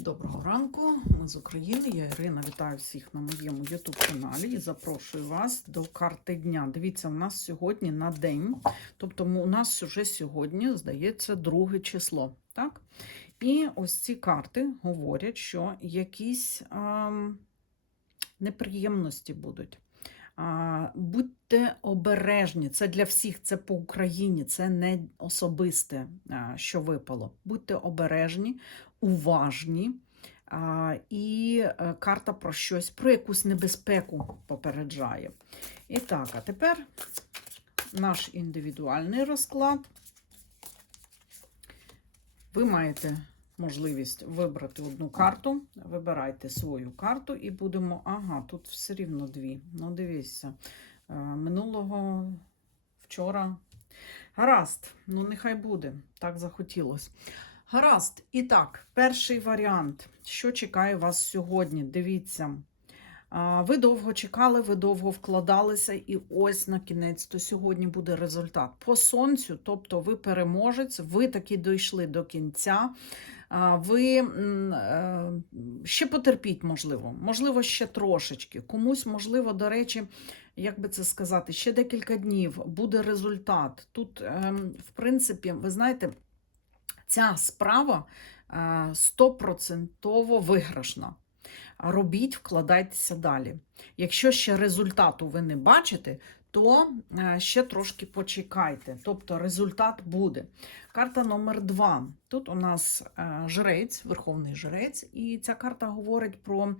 Доброго ранку, ми з України. Я Ірина. Вітаю всіх на моєму YouTube каналі і запрошую вас до карти дня. Дивіться, у нас сьогодні на день, тобто у нас вже сьогодні, здається, друге число. Так? І ось ці карти говорять, що якісь а, неприємності будуть. Будьте обережні, це для всіх, це по Україні, це не особисте, що випало. Будьте обережні, уважні. І е, карта про щось, про якусь небезпеку попереджає. І так, а тепер наш індивідуальний розклад. Ви маєте можливість вибрати одну карту. Вибирайте свою карту і будемо. Ага, тут все рівно дві. Ну, дивіться, е, минулого вчора. Гаразд, ну нехай буде, так захотілося. Гаразд, і так, перший варіант. Що чекає вас сьогодні? Дивіться. Ви довго чекали, ви довго вкладалися, і ось на кінець то сьогодні буде результат. По сонцю, тобто ви переможець, ви таки дійшли до кінця. Ви е, ще потерпіть, можливо, можливо, ще трошечки. Комусь, можливо, до речі, як би це сказати, ще декілька днів буде результат. Тут, ем, в принципі, ви знаєте, ця справа е, стопроцентово виграшна. Робіть, вкладайтеся далі. Якщо ще результату ви не бачите, то е, ще трошки почекайте. Тобто результат буде. Карта номер два. Тут у нас е, жрець, верховний жрець, і ця карта говорить про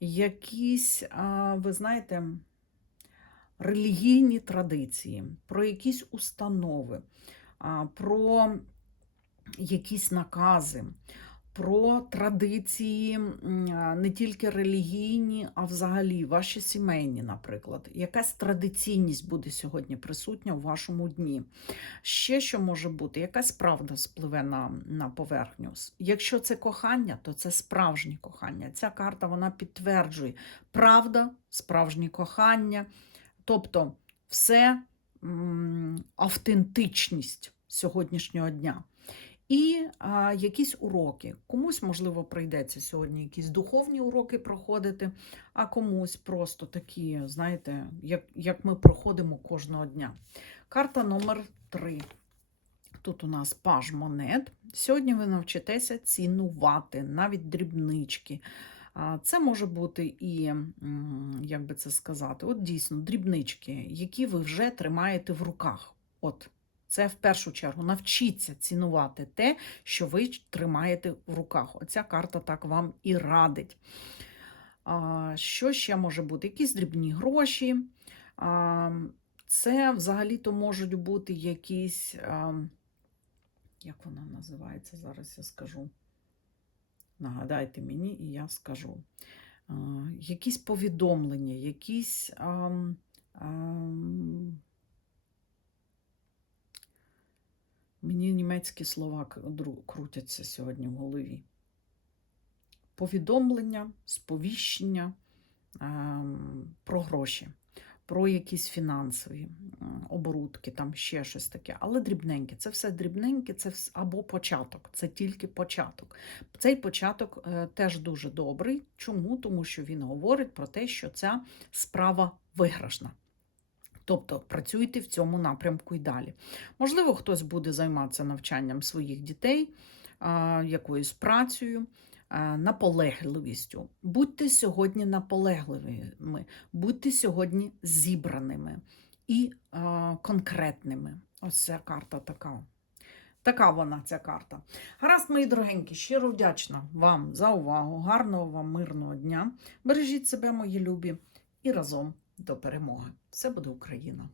якісь, е, ви знаєте, релігійні традиції, про якісь установи, про якісь накази, про традиції не тільки релігійні, а взагалі ваші сімейні, наприклад. Якась традиційність буде сьогодні присутня у вашому дні. Ще що може бути, якась правда спливе на, на поверхню. Якщо це кохання, то це справжнє кохання. Ця карта вона підтверджує правда, справжнє кохання, тобто все автентичність сьогоднішнього дня. І а, якісь уроки. Комусь, можливо, прийдеться сьогодні якісь духовні уроки проходити, а комусь просто такі, знаєте, як, як ми проходимо кожного дня. Карта номер 3. Тут у нас паж монет. Сьогодні ви навчитеся цінувати навіть дрібнички. Це може бути і, як би це сказати, от дійсно дрібнички, які ви вже тримаєте в руках. От це в першу чергу навчіться цінувати те, що ви тримаєте в руках. Оця карта так вам і радить. Що ще може бути? Якісь дрібні гроші. Це взагалі-то можуть бути якісь, як вона називається, зараз я скажу. Нагадайте мені, і я скажу. Якісь повідомлення, якісь. Мені німецькі слова крутяться сьогодні в голові. Повідомлення, сповіщення ем, про гроші, про якісь фінансові оборудки, там ще щось таке. Але дрібненьке. Це все дрібненьке, це вс- або початок, це тільки початок. Цей початок е, теж дуже добрий. Чому? Тому що він говорить про те, що ця справа виграшна. Тобто працюйте в цьому напрямку і далі. Можливо, хтось буде займатися навчанням своїх дітей, якоюсь працею, наполегливістю. Будьте сьогодні наполегливими, будьте сьогодні зібраними і конкретними. Ось ця карта така. Така вона, ця карта. Гаразд, мої дорогенькі, щиро вдячна вам за увагу. Гарного вам мирного дня. Бережіть себе, мої любі, і разом до перемоги. Все буде Україна!